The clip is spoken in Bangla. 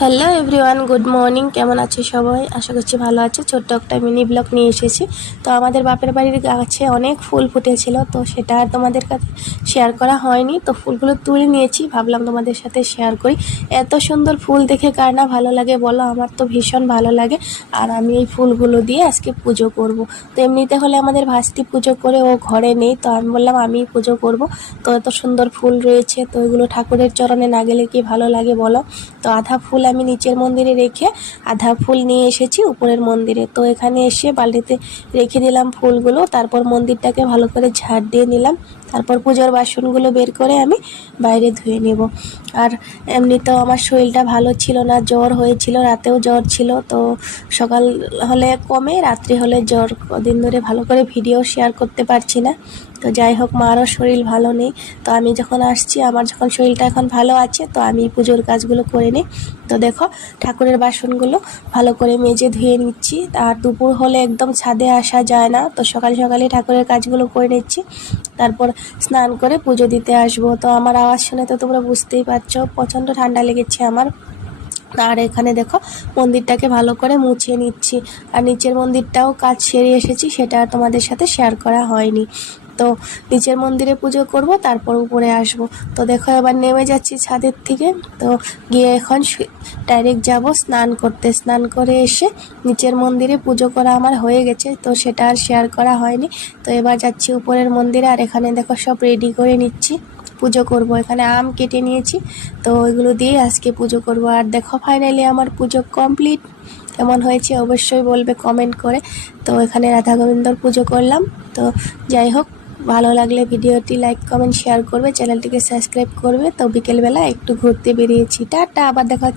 Hello everyone, good morning. কেমন আছে সবাই? আশা করছি ভালো আছে। ছোট্ট একটা মিনি ব্লগ নিয়ে এসেছি। তো আমাদের বাপের বাড়ির গাছে অনেক ফুল ফুটেছিল, তো সেটা আর তোমাদের কাছে শেয়ার করা হয়নি। তো ফুলগুলো তুলে নিয়েছি, ভাবলাম তোমাদের সাথে শেয়ার করি। এত সুন্দর ফুল দেখে কার না ভালো লাগে বলো? আমার তো ভীষণ ভালো লাগে। আর আমি এই ফুলগুলো দিয়ে আজকে পুজো করব। তো এমনিতে হলে আমাদের ভাস্তি পুজো করে, ও ঘরে নেই, তো আমি বললাম আমি পুজো করব। তো এত সুন্দর ফুল রয়েছে, তো এগুলো ঠাকুরের চরণে না গেলে কি ভালো লাগে বলো? তো আধা ফুল আমি নিচের মন্দিরে রেখে আধা ফুল নিয়ে এসেছি উপরের মন্দিরে। তো এখানে এসে বালতিতে রেখে দিলাম ফুলগুলো, তারপর মন্দিরটাকে ভালো করে ঝাড় দিয়ে নিলাম। তারপর পুজোর বাসনগুলো বের করে আমি বাইরে ধুয়ে নেব। আর এমনিতেও আমার শরীরটা ভালো ছিল না, জ্বর হয়েছিল, রাতেও জ্বর ছিল। তো সকাল হলে কমে, রাত্রি হলে জ্বর। কদিন ধরে ভালো করে ভিডিও শেয়ার করতে পারছি না। তো যাই হোক, মারও শরীর ভালো নেই। তো আমি যখন আসছি, আমার যখন শরীরটা এখন ভালো আছে, তো আমি পুজোর কাজগুলো করে নিই। তো দেখো, ঠাকুরের বাসনগুলো ভালো করে মেজে ধুয়ে নিচ্ছি। আর দুপুর হলে একদম ছাদে আসা যায় না, তো সকাল সকালে ঠাকুরের কাজগুলো করে নিচ্ছি। তারপর স্নান করে পুজো দিতে আসবো। তো আমার আওয়াজ শুনে তো তোমরা বুঝতেই পারছো, প্রচণ্ড ঠান্ডা লেগেছে আমার। আর এখানে দেখো, মন্দিরটাকে ভালো করে মুছিয়ে নিচ্ছি। আর নিচের মন্দিরটাও কাজ সেরে এসেছি, সেটা আর তোমাদের সাথে শেয়ার করা হয়নি। তো নিচের মন্দিরে পুজো করব, তারপর উপরে আসব। তো দেখো, এবার নেমে যাচ্ছি ছাদের থেকে। তো গিয়ে এখন ডাইরেক্ট যাব স্নান করতে। স্নান করে এসে নিচের মন্দিরে পুজো করা আমার হয়ে গেছে, তো সেটা আর শেয়ার করা হয়নি। তো এবার যাচ্ছি উপরের মন্দিরে। আর এখানে দেখো, সব রেডি করে নিচ্ছি, পুজো করব। এখানে আম কেটে নিয়েছি, তো ওইগুলো দিয়ে আজকে পুজো করব। আর দেখো, ফাইনালি আমার পুজো কমপ্লিট। কেমন হয়েছে অবশ্যই বলবে কমেন্ট করে। তো এখানে রাধা গোবিন্দর পুজো করলাম। তো যাই হোক, ভালো লাগলে ভিডিওটি লাইক কমেন্ট শেয়ার করবে, চ্যানেলটিকে সাবস্ক্রাইব করবে। তো বিকেলবেলা একটু ঘুরতে বেরিয়েছি। টাটা, আবার দেখা।